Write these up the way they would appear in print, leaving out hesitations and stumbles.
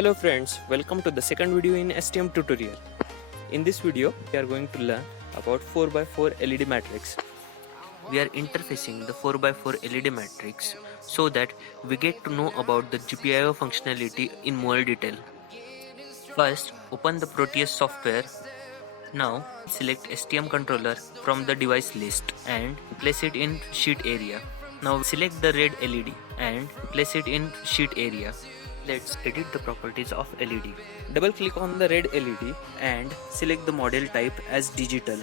Hello friends, welcome to the second video in STM tutorial. In this video, we are going to learn about 4x4 LED matrix. We are interfacing the 4x4 LED matrix so that we get to know about the GPIO functionality in more detail. First, open the Proteus software. Now, select STM controller from the device list and place it in sheet area. Now select the red LED and place it in sheet area. Let's edit the properties of LED. Double click on the red LED and select the model type as digital.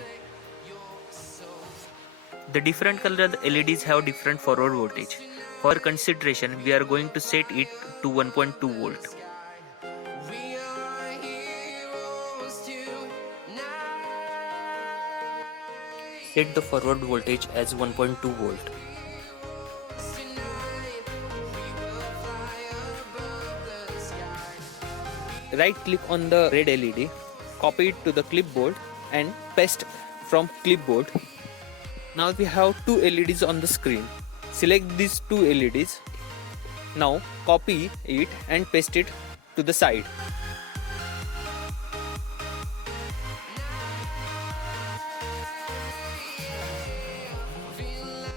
The different color LEDs have different forward voltage. For consideration, we are going to set it to 1.2 volt. Set the forward voltage as 1.2 volt. Right click on the red LED, copy it to the clipboard and paste from clipboard. Now we have two LEDs on the screen. Select these two LEDs. Now copy it and paste it to the side.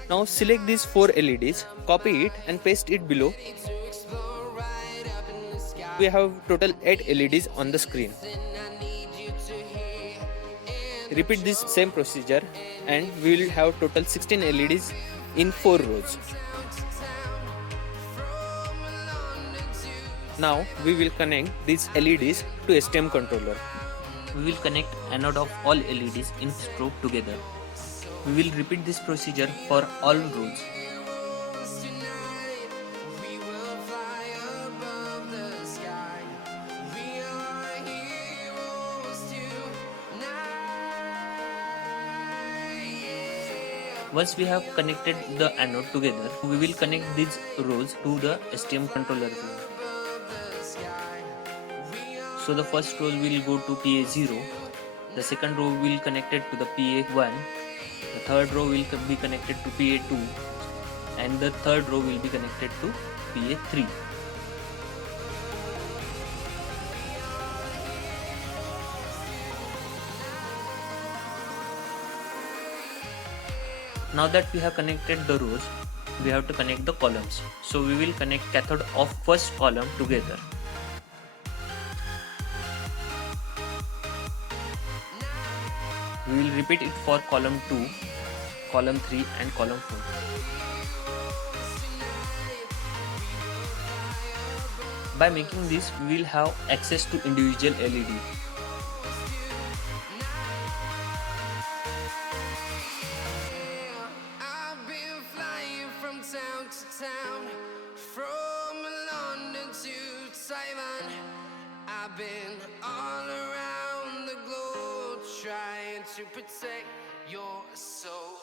Now select these four LEDs, copy it and paste it below. We have total 8 LEDs on the screen. Repeat this same procedure and we will have total 16 LEDs in 4 rows. Now we will connect these LEDs to STM controller. We will connect anode of all LEDs in strobe together. We will repeat this procedure for all rows. Once we have connected the anode together, we will connect these rows to the STM controller. So the first row will go to PA0, the second row will connect it to the PA1, the third row will be connected to PA2 and the third row will be connected to PA3. Now that we have connected the rows, we have to connect the columns. So we will connect cathode of first column together. We will repeat it for column 2, column 3 and column 4. By making this, we will have access to individual LED. From London to Taiwan, I've been all around the globe trying to protect your soul.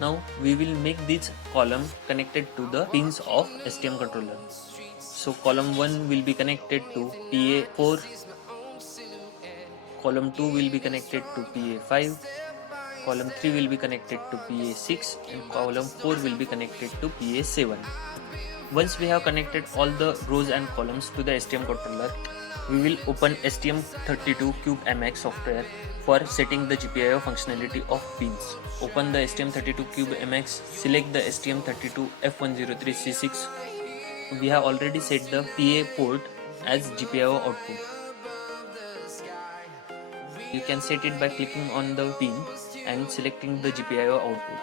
Now we will make this column connected to the pins of STM controller. So column 1 will be connected to PA4, column 2 will be connected to PA5, column 3 will be connected to PA6 and column 4 will be connected to PA7. Once we have connected all the rows and columns to the STM controller, we will open STM32Cube software for setting the GPIO functionality of pins. Open the STM32Cube, select the STM32F103C6. We have already set the PA port as GPIO output. You can set it by clicking on the pin and selecting the GPIO output.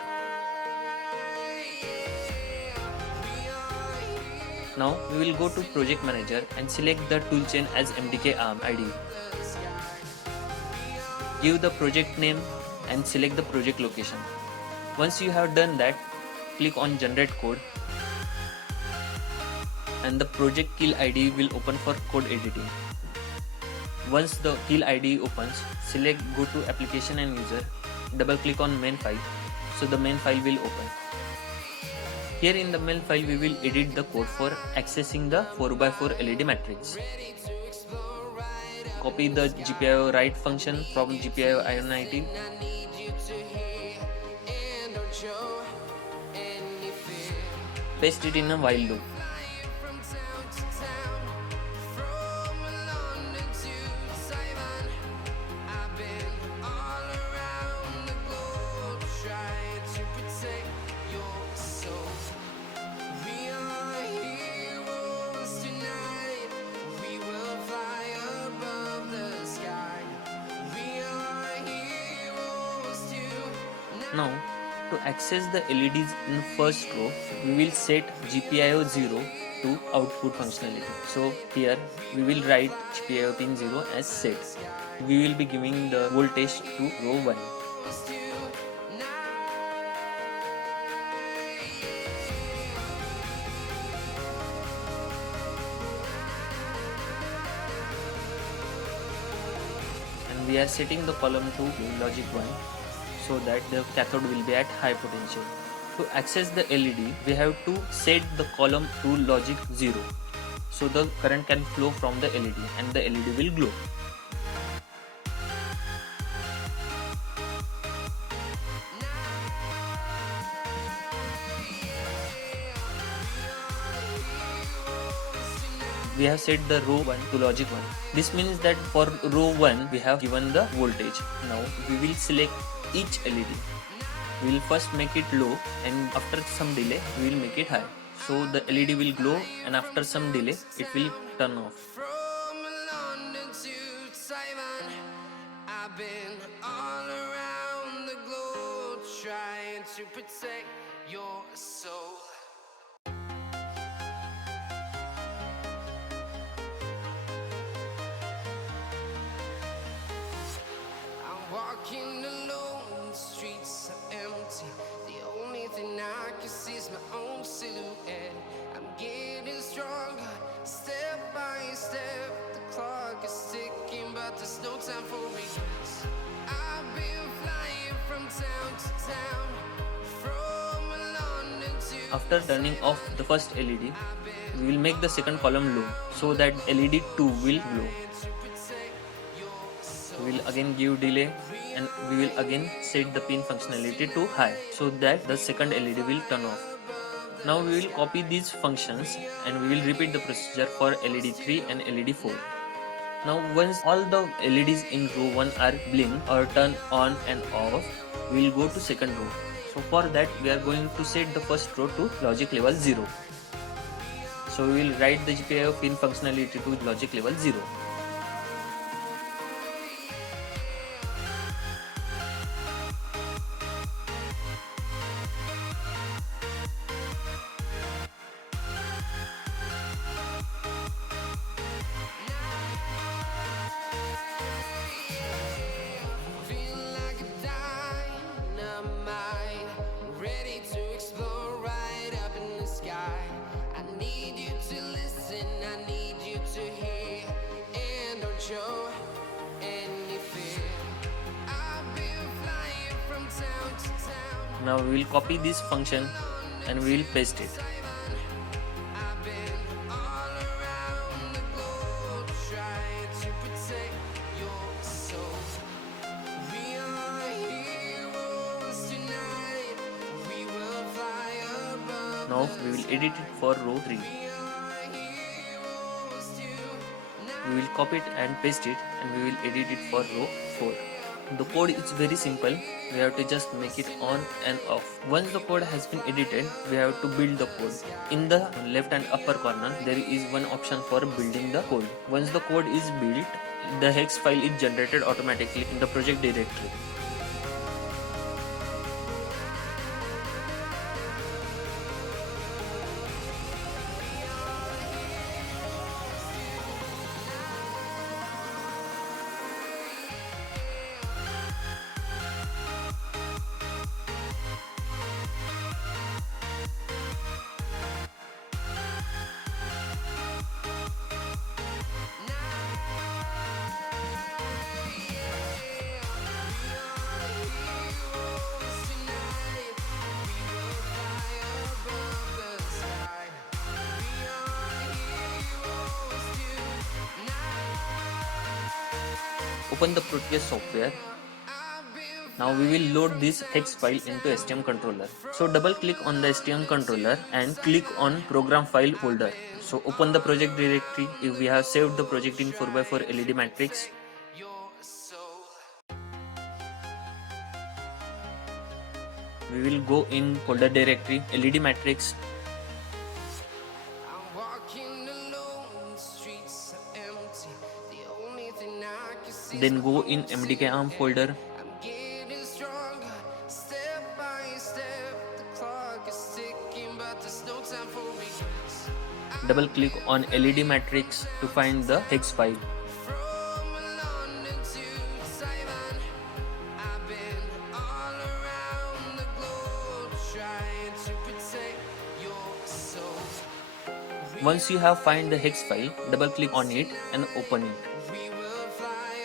Now we will go to Project Manager and select the toolchain as MDK ARM IDE. Give the project name and select the project location. Once you have done that, click on Generate Code and the project kill ID will open for code editing. Once the kill ID opens, select Go to Application and User, double click on main file, so the main file will open. Here in the main file we will edit the code for accessing the 4x4 LED matrix. copy the GPIO write function from GPIO IO90. I need you to hear and don't show any fear. Paste it in a while loop. Flying from town to town, from London to Taiwan. I've been all around the globe trying to protect your soul. We are heroes tonight. We will fly above the sky. We are heroes tonight. Now, to access the LEDs in first row, we will set GPIO 0 to output functionality. So here we will write GPIO pin 0 as set. We will be giving the voltage to row 1. And we are setting the column to logic 1 so that the cathode will be at high potential. To access the LED, we have to set the column to logic 0 so the current can flow from the LED and the LED will glow. We have set the row 1 to logic 1. This means that for row 1 we have given the voltage. Now we will select each LED. We will first make it low and after some delay we will make it high. So the LED will glow and after some delay it will turn off. From London to Taiwan, I've been all around the globe trying to protect your soul. I'm walking alone, the streets are empty. The only thing I can see is my own silhouette. I'm getting stronger, step by step. The clock is ticking, but there's no time for regrets. I've been flying from town to town, from London to After turning off the first LED, we will make the second column low so that LED 2 will glow. to protect your soul. We will again give delay and we will again set the pin functionality to high so that the second LED will turn off. Now we will copy these functions and we will repeat the procedure for LED 3 and LED 4. Now once all the LEDs in row 1 are blink or turn on and off, we will go to second row. So for that we are going to set the first row to logic level 0. So we will write the GPIO pin functionality to logic level 0. Feel like a dynamite, ready to explore right up in the sky. I need you to listen, I need you to hear, and don't show any fear. I've been flying from town to town. Now we will copy this function and we will paste it. I've been all around the globe trying to protect your soul. We are heroes tonight. We will fly above. Now we will edit it for row 3. We are heroes tonight. We will copy it and paste it and we will edit it for row 4. The code is very simple. We have to just make it on and off. Once the code has been edited, we have to build the code. In the left and upper corner, there is one option for building the code. Once the code is built, the hex file is generated automatically in the project directory. Open the Proteus software. Now we will load this hex file into STM controller. So double click on the STM controller and click on program file folder. So open the project directory if we have saved the project in 4x4 LED matrix. We will go in folder directory LED matrix. Then go in MDK ARM folder. Double click on LED matrix to find the hex file. Once you have find the hex file, double click on it and open it.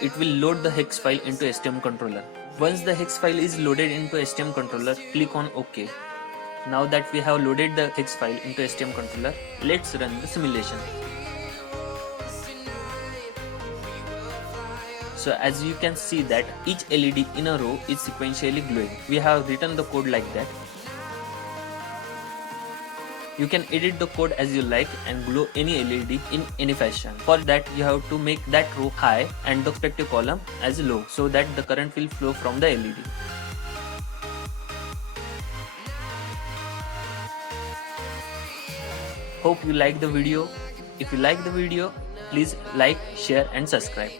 It will load the hex file into STM controller. Once the hex file is loaded into STM controller, click on OK. Now that we have loaded the hex file into STM controller, let's run the simulation. So as you can see that each LED in a row is sequentially glowing. We have written the code like that. You can edit the code as you like and glow any LED in any fashion. For that you have to make that row high and the respective column as low so that the current will flow from the LED. Hope you like the video. If you like the video, please like, share and subscribe.